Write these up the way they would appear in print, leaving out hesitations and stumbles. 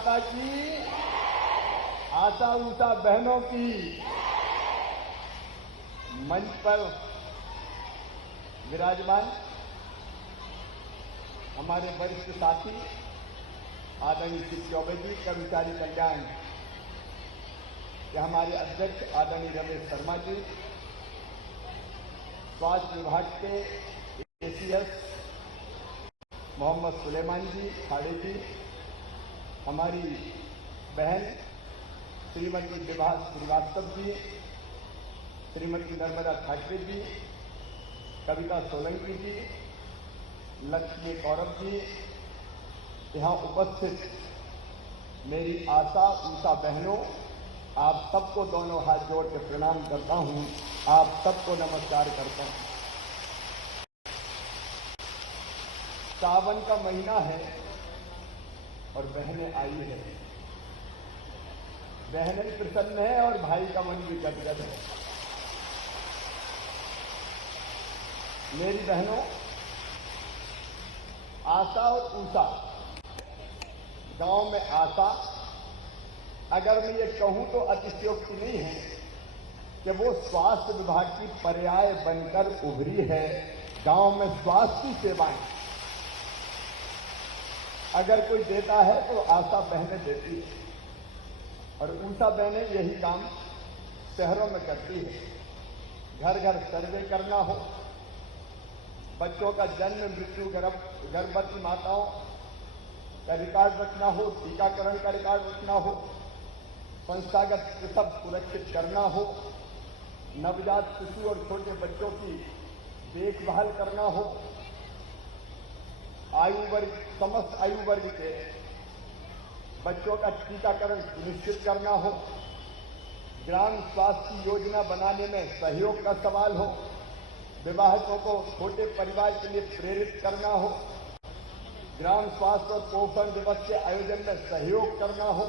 माता की, आशा उषा बहनों की। मंच पर विराजमान हमारे वरिष्ठ साथी आदरणीय श्री चौबे जी, कर्मचारी कल्याण के हमारे अध्यक्ष आदरणीय रमेश शर्मा जी, स्वास्थ्य विभाग के एसीएस मोहम्मद सुलेमान जी खाड़े जी, हमारी बहन श्रीमती विभा श्रीवास्तव जी, श्रीमती नर्मदा ठाकरे जी, कविता सोलंकी जी, लक्ष्मी कौरव जी, यहाँ उपस्थित मेरी आशा उषा बहनों, आप सबको दोनों हाथ जोड़ के प्रणाम करता हूँ, आप सबको नमस्कार करता हूँ। सावन का महीना है और बहनें आई है, बहनें भी प्रसन्न है और भाई का मन भी गदगद है। मेरी बहनों, आशा और उषा, गांव में आशा, अगर मैं ये कहूं तो अतिशयोक्ति नहीं है कि वो स्वास्थ्य विभाग की पर्याय बनकर उभरी है। गांव में स्वास्थ्य सेवाएं अगर कोई देता है तो आशा बहनें देती है, और उषा बहनें यही काम शहरों में करती है। घर घर सर्वे करना हो, बच्चों का जन्म मृत्यु, गर्भवती माताओं का रिकॉर्ड रखना हो, टीकाकरण का रिकॉर्ड रखना हो, संस्थागत प्रसव सुरक्षित करना हो, नवजात शिशु और छोटे बच्चों की देखभाल करना हो, समस्त आयु वर्ग के बच्चों का टीकाकरण सुनिश्चित करना हो, ग्राम स्वास्थ्य योजना बनाने में सहयोग का सवाल हो, विवाहितों को छोटे परिवार के लिए प्रेरित करना हो, ग्राम स्वास्थ्य और पोषण दिवस के आयोजन में सहयोग करना हो,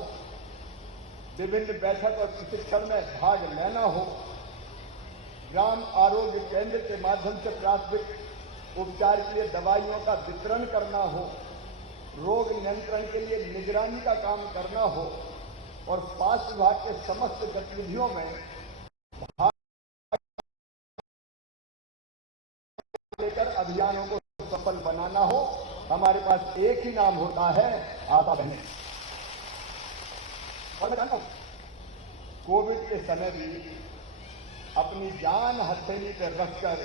विभिन्न बैठक और प्रशिक्षण में भाग लेना हो, ग्राम आरोग्य केंद्र के माध्यम से प्राथमिक उपचार के लिए दवाइयों का वितरण करना हो, रोग नियंत्रण के लिए निगरानी का काम करना हो, और स्वास्थ्य विभाग के समस्त गतिविधियों में भाग लेकर अभियानों को सफल बनाना हो। हमारे पास एक ही नाम होता है, आशा बहनें। और मैं जानता हूं, कोविड के समय भी अपनी जान हथेली पर रखकर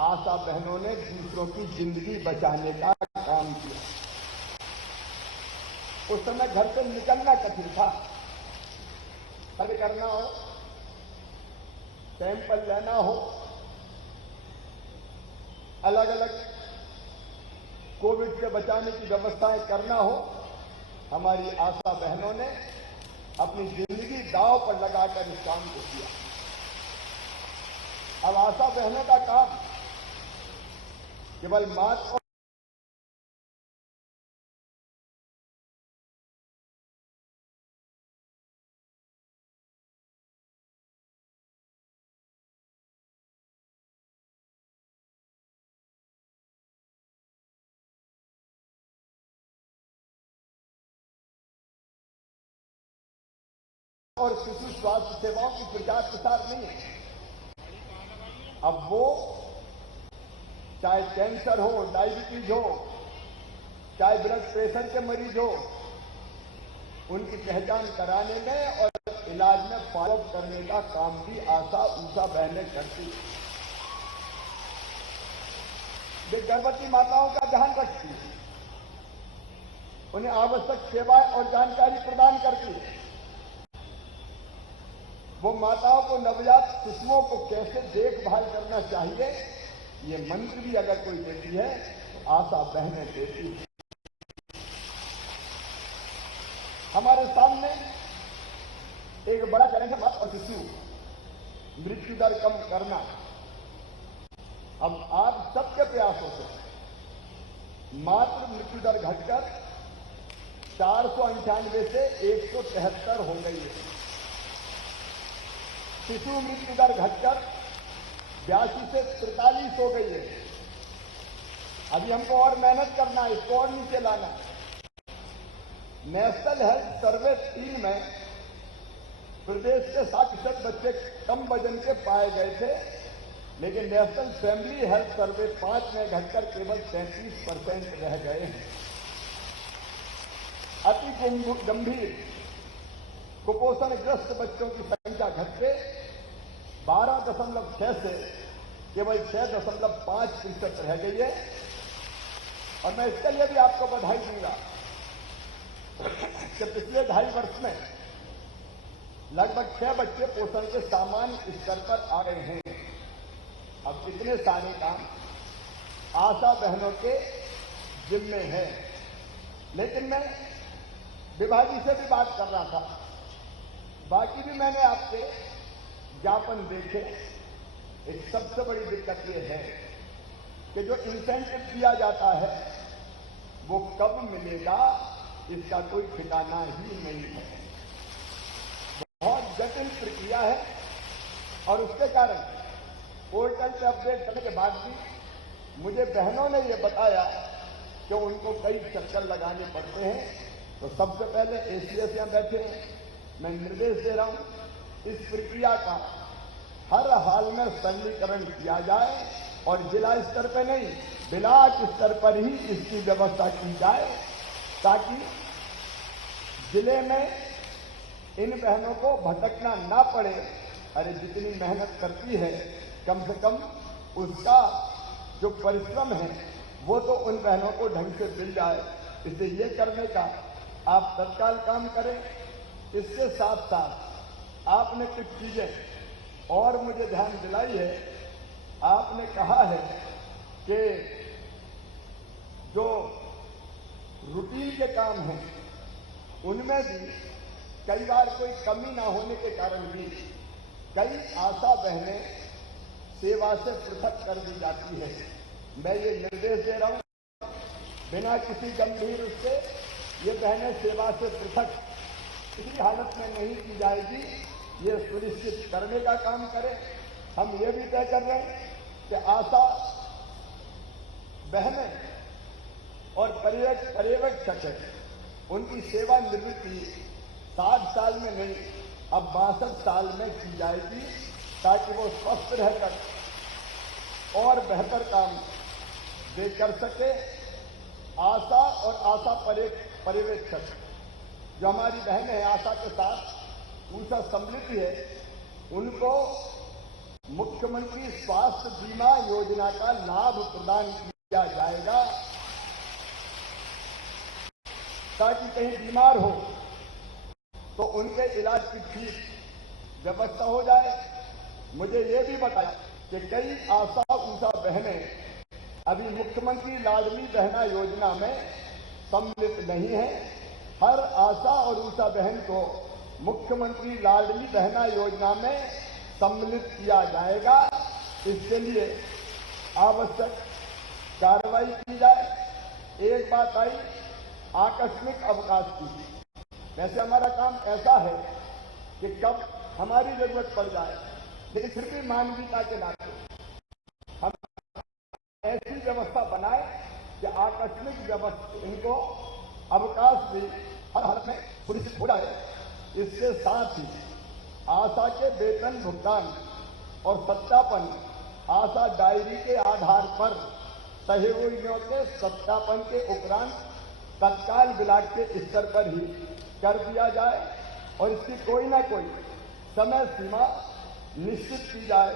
आशा बहनों ने दूसरों की जिंदगी बचाने का काम किया। उस समय घर से निकलना कठिन था, सर्वे करना हो, सैंपल लेना हो, अलग अलग कोविड से बचाने की व्यवस्थाएं करना हो, हमारी आशा बहनों ने अपनी जिंदगी दांव पर लगाकर इस काम को किया। अब आशा बहनों का काम केवल मास्क और शिशु स्वास्थ्य सेवाओं की प्रचार प्रसार नहीं है। अब वो चाहे कैंसर हो, डायबिटीज हो, चाहे ब्लड प्रेशर के मरीज हो, उनकी पहचान कराने में और इलाज में फॉलोअप करने का काम भी आशा उषा बहनें करती है। वे गर्भवती माताओं का ध्यान रखती है, उन्हें आवश्यक सेवाएं और जानकारी प्रदान करती है। वो माताओं को, नवजात शिशुओं को कैसे देखभाल करना चाहिए, ये मंत्र भी अगर कोई देती है तो आशा बहनें देती है। हमारे सामने एक बड़ा चैलेंज है, माता और शिशु मृत्यु दर कम करना। अब आप सबके प्रयासों से मातृ मृत्यु दर घटकर 498 से 173 हो गई है। शिशु मृत्यु दर घटकर 82 से 43 हो गई है। अभी हमको और मेहनत करना है, इसको और नीचे लाना है। नेशनल हेल्थ सर्वे 3 में प्रदेश के 60% बच्चे कम वजन के पाए गए थे, लेकिन नेशनल फैमिली हेल्थ सर्वे 5 में घटकर केवल 33% रह गए हैं। अति गंभीर कुपोषणग्रस्त बच्चों की संख्या घटके 12.6 से केवल 6.5% रह गई है। और मैं इसके लिए भी आपको बधाई दूंगा कि पिछले 2.5 वर्ष में लगभग 6 बच्चे पोषण के सामान्य स्तर पर आ गए हैं। अब इतने सारे काम आशा बहनों के जिम्मे है। लेकिन मैं विभाजी से भी बात कर रहा था, बाकी भी मैंने आपके ज्ञापन देखे। एक सबसे बड़ी दिक्कत यह है कि जो इंसेंटिव दिया जाता है वो कब मिलेगा इसका कोई ठिकाना ही नहीं है। बहुत जटिल प्रक्रिया है और उसके कारण पोर्टल पे अपडेट करने के बाद भी मुझे बहनों ने ये बताया कि उनको कई चक्कर लगाने पड़ते हैं। तो सबसे पहले एसीएस यहां बैठे हैं, मैं निर्देश दे रहा हूं इस प्रक्रिया का हर हाल में सरलीकरण किया जाए और जिला स्तर पर नहीं, ब्लॉक स्तर पर ही इसकी व्यवस्था की जाए, ताकि जिले में इन बहनों को भटकना ना पड़े। अरे जितनी मेहनत करती है कम से कम उसका जो परिश्रम है वो तो उन बहनों को ढंग से मिल जाए। इसलिए ये करने का आप तत्काल काम करें। इसके साथ साथ आपने कुछ चीजें और मुझे ध्यान दिलाई है। आपने कहा है कि जो रूटीन के काम हैं उनमें भी कई बार कोई कमी ना होने के कारण भी कई आशा बहनें सेवा से पृथक कर दी जाती है। मैं ये निर्देश दे रहा हूं बिना किसी गंभीर उससे ये बहनें सेवा से पृथक किसी हालत में नहीं की जाएगी, ये सुनिश्चित करने का काम करें। हम ये भी तय कर रहे हैं कि आशा बहनें और पर्यवेक्षक उनकी सेवा निवृत्ति 60 साल में नहीं अब 62 साल में की जाएगी, ताकि वो स्वस्थ रहकर और बेहतर काम दे कर सके। आशा और आशा पर्यवेक्षक जो हमारी बहनें हैं आशा के साथ उनसे सम्मिलित है, उनको मुख्यमंत्री स्वास्थ्य बीमा योजना का लाभ प्रदान किया जाएगा, ताकि कहीं बीमार हो तो उनके इलाज की ठीक व्यवस्था हो जाए। मुझे ये भी बताया कि कई आशा ऊषा बहनें अभी मुख्यमंत्री लाडली बहना योजना में सम्मिलित नहीं है। हर आशा और ऊषा बहन को मुख्यमंत्री लाडली बहना योजना में सम्मिलित किया जाएगा। इसके लिए आवश्यक कार्रवाई की जाए। एक बात आई आकस्मिक अवकाश की। वैसे हमारा काम ऐसा है कि कब हमारी जरूरत पड़ जाए, लेकिन फिर भी मानवीयता के नाते हम ऐसी व्यवस्था बनाए कि आकस्मिक व्यवस्था इनको अवकाश भी हर हालत में सुनिश्चित हो जाए। इसके साथ ही आशा के वेतन भुगतान और सत्यापन आशा डायरी के आधार पर सहयोगियों के सत्यापन के उपरांत तत्काल ब्लॉक के स्तर पर ही कर दिया जाए और इसकी कोई ना कोई समय सीमा निश्चित की जाए।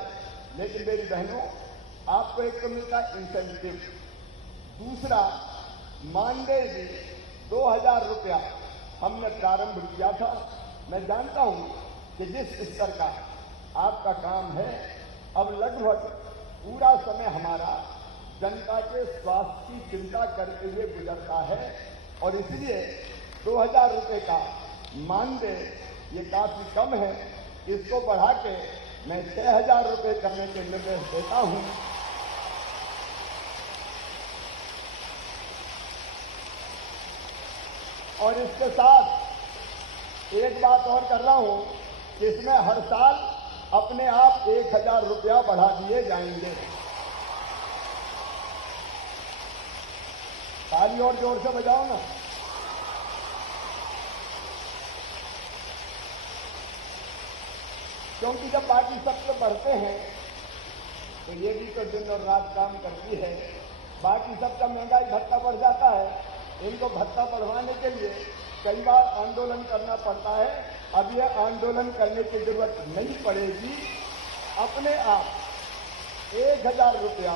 लेकिन मेरी बहनों, आपको एक तो मिलता है इंसेंटिव, दूसरा मानदेय भी 2000 रुपया हमने प्रारंभ किया था। मैं जानता हूं कि जिस स्तर का आपका काम है, अब लगभग पूरा समय हमारा जनता के स्वास्थ्य की चिंता करते हुए गुजरता है और इसलिए 2000 रुपये का मानदेय ये काफी कम है। इसको बढ़ा के मैं 6000 रुपये करने के निर्देश देता हूं। और इसके साथ एक बात और कर रहा हूं कि इसमें हर साल अपने आप 1000 रुपया बढ़ा दिए जाएंगे। ताली और जोर से बजाओ ना। क्योंकि जब बाकी सब तो बढ़ते हैं तो ये भी तो दिन और रात काम करती है। बाकी सबका महंगाई भत्ता बढ़ जाता है, इनको भत्ता बढ़वाने के लिए कई बार आंदोलन करना पड़ता है। अब यह आंदोलन करने की जरूरत नहीं पड़ेगी, अपने आप 1000 रुपया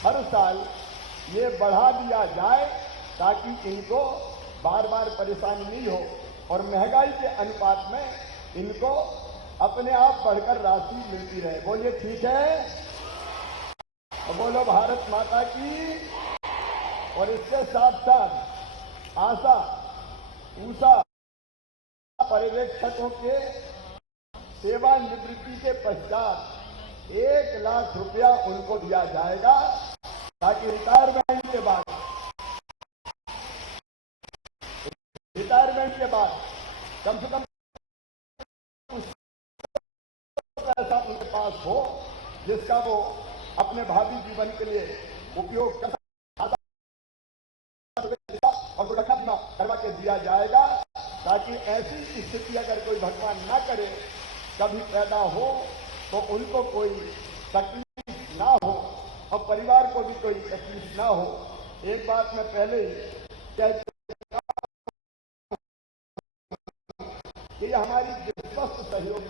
हर साल ये बढ़ा दिया जाए ताकि इनको बार बार परेशानी नहीं हो और महंगाई के अनुपात में इनको अपने आप बढ़कर राशि मिलती रहे। बोलिए ठीक है? बोलो भारत माता की। और इसके साथ साथ आशा ऊषा पर्यवेक्षकों के सेवानिवृत्ति के पश्चात 1 लाख रुपया उनको दिया जाएगा ताकि रिटायरमेंट के बाद कम से कम पैसा उनके पास हो जिसका वो अपने भावी जीवन के लिए उपयोग कर और दुर्घटना बीमा करवा के दिया जाएगा ताकि ऐसी स्थिति अगर कोई भगवान ना करे कभी पैदा हो तो उनको कोई तकलीफ ना हो और परिवार को भी कोई तकलीफ ना हो। एक बात मैं पहले ही कह चुका कि ये हमारी विश्वस्त सहयोग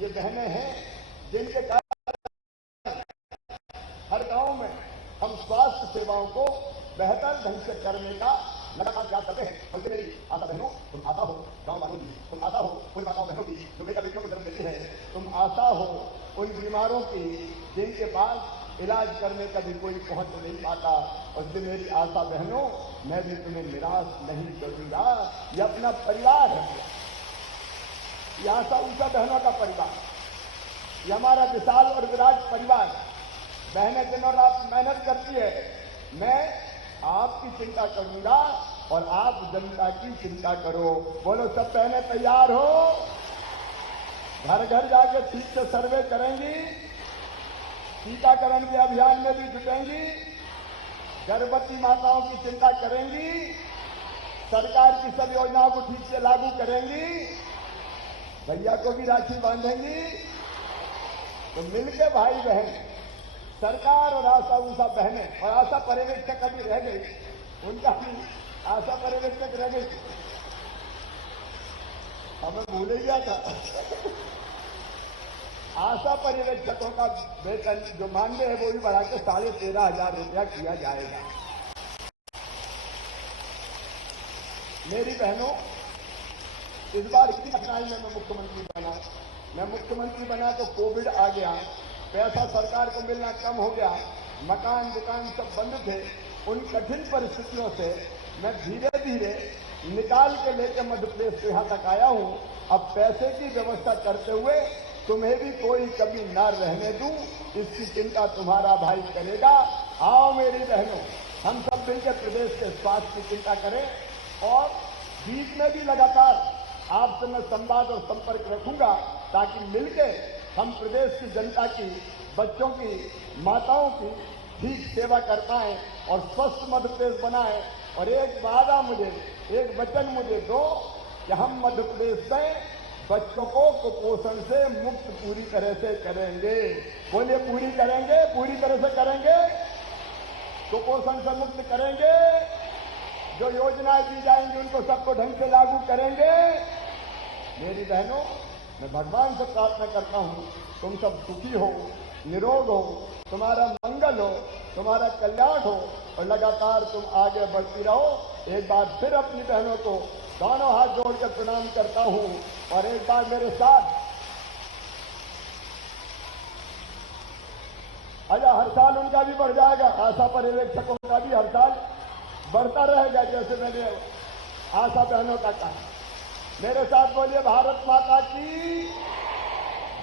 ये बहनें हैं जिनके कारण हर गांव में हम स्वास्थ्य सेवाओं को बेहतर ढंग से करने का लगातार प्रयास करते हैं। बल्कि मेरी आशा बहनों, तुम आशा हो गांव वालों की, तुम आशा हो उन माताओं बहनों की जो बेटा बेटियों को जन्म देती है, तुम आशा हो उन बीमारों की जिनके पास इलाज करने का भी कोई पहुंच नहीं पाता। और इसलिए मेरी आशा बहनों, मैं भी तुम्हें निराश नहीं करूंगा। ये अपना परिवार है, ये आशा ऊषा बहनों का परिवार, ये हमारा विशाल और विराट परिवार। बहनें दिन और रात मेहनत करती है। मैं आपकी चिंता करूंगा और आप जनता की चिंता करो। बोलो सब बहनें तैयार हो? घर घर जाके ठीक से सर्वे करेंगी, टीकाकरण के अभियान में भी जुटेंगी, गर्भवती माताओं की चिंता करेंगी, सरकार की सब योजनाओं को ठीक से लागू करेंगी, भैया को भी राखी बांधेंगी। तो मिलके भाई बहन, सरकार और आशा ऊषा बहनें और आशा पर्यवेक्षक अभी रह गई, उनका भी आशा पर्यवेक्षक रह गई, हमें भूल ही गया था। आशा पर्यवेक्षकों का वेतन जो मानदेय है वो भी बढ़ा के 13,500 रुपया किया जाएगा। मेरी बहनों, इस बार इतनी कठिनाई में मैं मुख्यमंत्री बना। मैं मुख्यमंत्री बना तो कोविड आ गया, पैसा सरकार को मिलना कम हो गया, मकान दुकान सब बंद थे। उन कठिन परिस्थितियों से मैं धीरे धीरे निकाल के लेकर मध्य प्रदेश से यहां तक आया हूं। अब पैसे की व्यवस्था करते हुए तुम्हें भी कोई कमी न रहने दूं, इसकी चिंता तुम्हारा भाई करेगा। आओ मेरी बहनों, हम सब मिलकर प्रदेश के स्वास्थ्य की चिंता करें और बीच में भी लगातार आपसे मैं संवाद और संपर्क रखूंगा ताकि मिलकर हम प्रदेश की जनता की, बच्चों की, माताओं की ठीक सेवा कर पाएं और स्वस्थ मध्य प्रदेश बनाएं। और एक वादा मुझे, एक वचन मुझे दो कि हम मध्य प्रदेश में बच्चों को कुपोषण से मुक्त पूरी तरह से करेंगे। बोलिए पूरी करेंगे, पूरी तरह से करेंगे, कुपोषण से मुक्त करेंगे। जो योजनाएं दी जाएंगी उनको सबको ढंग से लागू करेंगे। मेरी बहनों, मैं भगवान से प्रार्थना करता हूं तुम सब सुखी हो, निरोग हो, तुम्हारा मंगल हो, तुम्हारा कल्याण हो और लगातार तुम आगे बढ़ती रहो। एक बार फिर अपनी बहनों को दोनों हाथ जोड़कर प्रणाम करता हूं और एक बार मेरे साथ अच्छा, हर साल उनका भी बढ़ जाएगा, आशा पर्यवेक्षकों का भी हर साल बढ़ता रहेगा जैसे मैंने आशा बहनों का कहा। मेरे साथ बोलिए भारत माता की,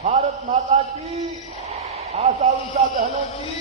भारत माता की, आशा ऊषा बहनों की